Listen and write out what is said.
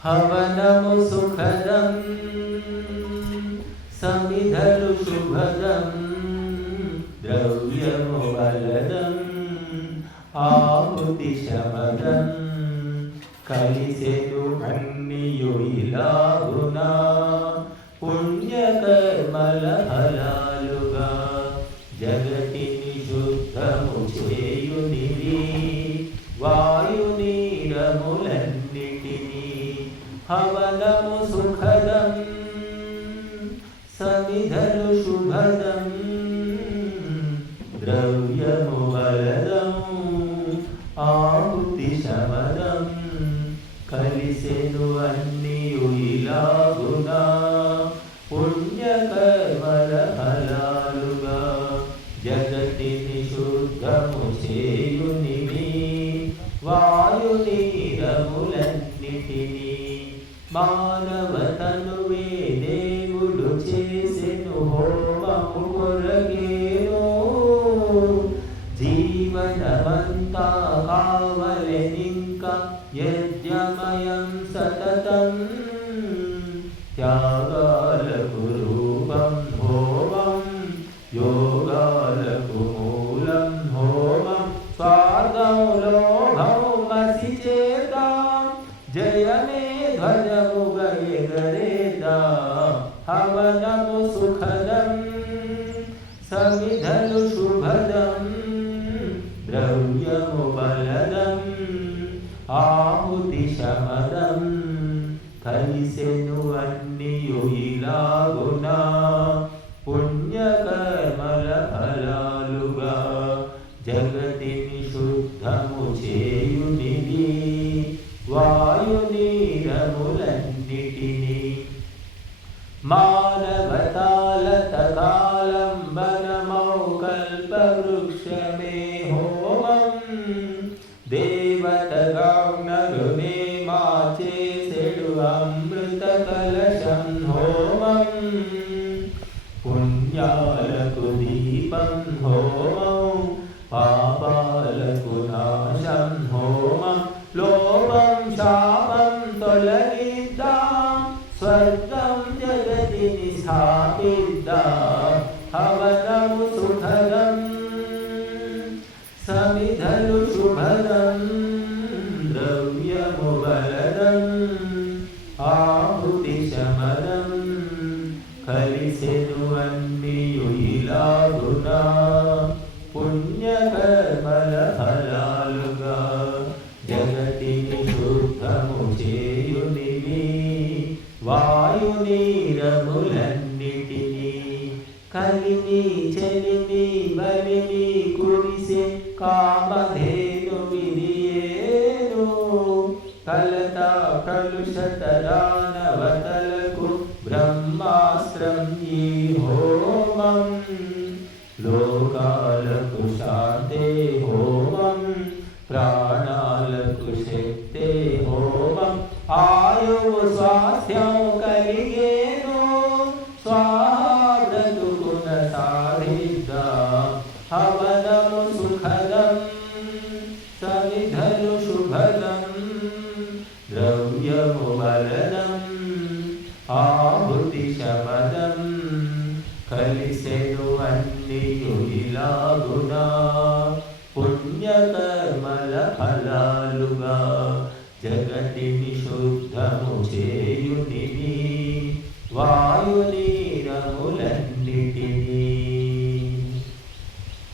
హవనము సుఖదం సమిధలు శుభదం ద్రవ్యము బలదం ఆహుతి శమదం కలిసెను అన్నియు ఇలాగునా పుణ్యకర్మల ఫలాలుగా జగతి హవనము సుఖదం సమిధలు శుభదం ద్రవ్యము బలదం ఆహుతి శమదం కలిసెను అన్నియు ఇలాగునా పుణ్యకర్మల ఫలాలుగా జగతిని శుద్ధము చేయునిని మానవతనువే దేవుడు చేసెను హోమము కొరగేను జీవనమంతా కావలెనింక యజ్ఞమయం సతతం త్యాగాలకు రూపం హోమం యోగాలకు మూలం హోమం స్వార్థం ద్రవ్యము బలదం ఆహుతి శమదం. కలిసెను అన్నియు ఇలాగునా. పుణ్యకర్మల ఫలాలుగా. జగతిని శుద్ధము చేయునిది వాయు నీరములన్నిటినీ. మానవతాల తగా ेवमृतकलशं होमम् पुण्यालकुदीपं होमम् आपालकुलाशं होमं लोमं शापं तुलिता स्वर्गं जगति नि ద్రవ్యము ఆహుతి శమదం కలిసెను అన్నియు ఇలాగునా పుణ్యకర్మల ఫలాలుగా జగతిని శుద్ధము చేయునివి వాయు నీరములన్నిటినీ కలిమి చెలిమి బలిమి కురిసే కామధేను कलता कलुषतरानवतलकु ब्रह्मास्त्रं ये होमं लोकालकुशान्ते होमं प्राणालकुशक्ते होमम् आयो स्वास्थ्यं कलिगेनो स्वाहा मृदुगुणसारिदा हव ద్రవ్యము బలదం ఆహుతి శమదం కలిసెను అన్నియు ఇలాగునా పుణ్యకర్మల ఫలాలుగా జగతిని శుద్ధము చేయునివి వా